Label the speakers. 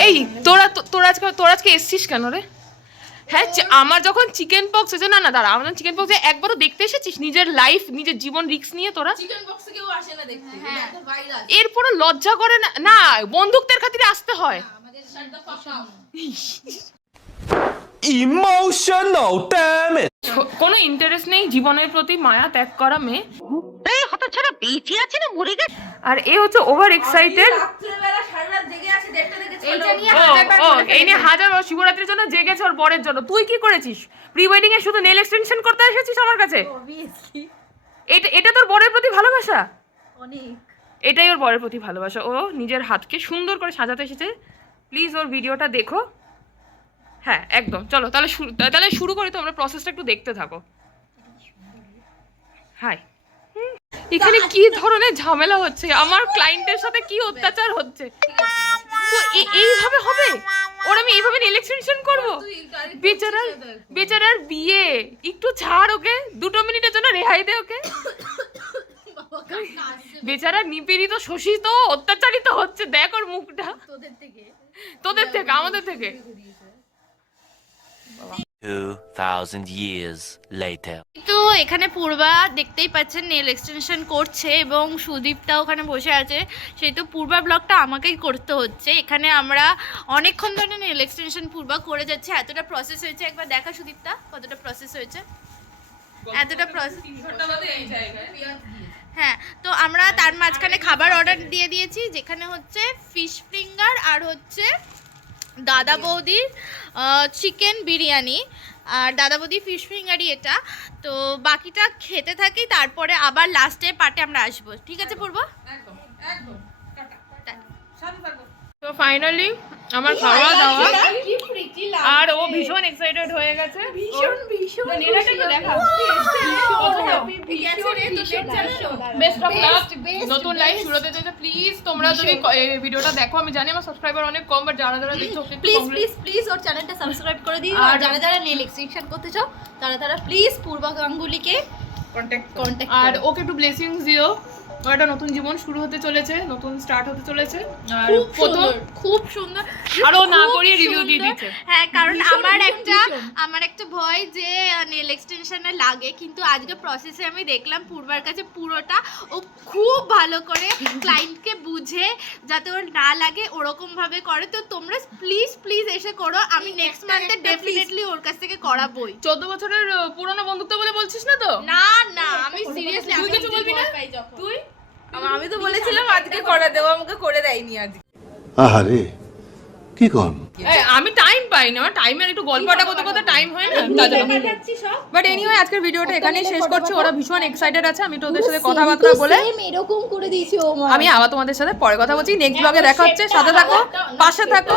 Speaker 1: এই তোরা তো- তোরা আজকে তোরা আজকে এসছিস কেন রে? হ্যাঁ আমার যখন চিকেন পক্স হয়েছে না না দাঁড়া আমার যখন চিকেন পক্স একবারও দেখতে এসেছিস? নিজের লাইফ নিজের জীবন রিস্ক নিয়ে তোরা?
Speaker 2: চিকেন বক্সে কেউ আসে না দেখতে এটা একটা ভাইরাস
Speaker 1: এরপরও লজ্জা করে না না বন্দুকদের খাতিরে আসতে হয়. ছ- কোনো ইন্টারেস্ট নেই জীবনের প্রতি মায়া ত্যাগ করা মেয়ে। আর এ হচ্ছে ওভার এক্সাইটেড এই নিয়ে হাজার শিবরাত্রির জন্য জেগেছে ওর বরের জন্য। তুই কি করেছিস? প্রি ওয়েডিং এ শুধু নেল এক্সটেনশন করতে এসেছিস আমার কাছে? এটা এটা তোর বরের প্রতি ভালোবাসা?
Speaker 3: অনেক।
Speaker 1: এটাই ওর বরের প্রতি ভালোবাসা। ও নিজের হাতকে সুন্দর করে সাজাতে এসেছে। প্লিজ ওর ভিডিওটা দেখো। হ্যাঁ একদম। চলো তাহলে শুরু তাহলে শুরু করি তোমরা প্রসেসটা একটু দেখতে থাকো। হাই এখানে কি ধরনের ঝামেলা হচ্ছে? আমার ক্লায়েন্টের সাথে কি অত্যাচার হচ্ছে? তো এইভাবে হবে? ওর আমি এইভাবে ইলেকশন করব? বেচারার বেচারার বিয়ে। একটু ছাড় ওকে। দুটো মিনিটের জন্য রেহাই দে ওকে। বেচারা নিপীড়িত শোষিত অত্যাচারিত হচ্ছে। দেখ ওর মুখটা।
Speaker 3: তোদের থেকে।
Speaker 1: তোদের থেকে আমাদের থেকে।
Speaker 4: 2,000 years later.
Speaker 3: তো এখানে পূর্বা দেখতেই পাচ্ছেন নেল এক্সটেনশন করছে এবং সুদীপটা ওখানে বসে আছে। সেই তো পূর্বা ব্লগটা আমাকেই করতে হচ্ছে। এখানে আমরা অনেকক্ষণ ধরে নেল এক্সটেনশন পূর্বা করে যাচ্ছে। এতটা প্রসেস হয়েছে। একবার দেখা সুদীপটা কতটা প্রসেস হয়েছে? এতটা প্রসেস হ্যাঁ তো আমরা তার মাঝখানে খাবার অর্ডার দিয়ে দিয়েছি যেখানে হচ্ছে ফিশ ফিঙ্গার আর হচ্ছে দাদা বৌদির চিকেন বিরিয়ানি। আর দাদা বৌদি ফিশ ফিঙ্গারি এটা। তো বাকিটা খেতে থাকি তারপরে আবার লাস্টে পার্টে আমরা আসব। ঠিক আছে পূর্ব?
Speaker 2: একদম একদম টাটা। সাথে থাকো।
Speaker 1: তো ফাইনালি আমার খাওয়া দাওয়া। ভীষণ এক্সাইটেড হয়ে গেছে।
Speaker 3: ভীষণ ভীষণ
Speaker 1: একটু দেখা। বেস্ট অফ লাক নতুন লাইফ শুরু হতে চলেছে প্লিজ তোমরা যদি এই ভিডিওটা দেখো আমি জানি আমার সাবস্ক্রাইবার অনেক কম বাট যারা যারা দেখছ
Speaker 3: প্লিজ প্লিজ প্লিজ ওর চ্যানেলটা সাবস্ক্রাইব করে দিও। আর যারা যারা নেল এক্সটেনশন করতে চাও তারা তারা প্লিজ পূর্বা গাঙ্গুলিকে
Speaker 1: কন্ট্যাক্ট
Speaker 3: কন্ট্যাক্ট
Speaker 1: আর ওকে একটু ব্লেসিংস দিও। একটা নতুন জীবন শুরু হতে চলেছে নতুন স্টার্ট হতে চলেছে। আর প্রথম
Speaker 3: খুব সুন্দর।
Speaker 1: আরও না করিয়ে রিভিউ দিয়ে। দিচ্ছে
Speaker 3: হ্যাঁ কারণ আমার একটা আমার একটা ভয় যে নেল এক্সটেনশনে লাগে কিন্তু আজকে প্রসেসে আমি দেখলাম পূর্বার কাছে পুরোটা। ও খুব ভালো করে ক্লায়েন্টকে বুঝে যাতে ওর না লাগে ওরকম ভাবে করে। তো তোমরা প্লিজ প্লিজ এসে করো। আমি নেক্সট মান্থে ডেফিনেটলি ওর কাছ থেকে করাবোই।
Speaker 1: চোদ্দ বছরের আহ, পুরনো বন্ধুত্ব বলে বলছিস না তো?
Speaker 3: না না আমি সিরিয়াসলি
Speaker 1: তুই কিছু বলবি না? তুই?
Speaker 2: আমি তো বলেছিলাম আজকে করে দেবো আমাকে করে দেয়নি আজকে।
Speaker 5: আহারে কি কন
Speaker 1: আমি টাইম পাই না আমার টাইমের একটু গল্পটা করতে করতে টাইম হয় না? বাট এনিওয়ে আজকের ভিডিওটা এখানেই শেষ করছি ওরা ভীষণ এক্সাইটেড আছে আমি তোদের সাথে কথাবার্তা বলে
Speaker 3: এরকম করে দিয়েছি ও
Speaker 1: আমি আবার তোমাদের সাথে পরে কথা বলছি নেক্সট ব্লগে দেখা হচ্ছে সাথে থাকো পাশে থাকো।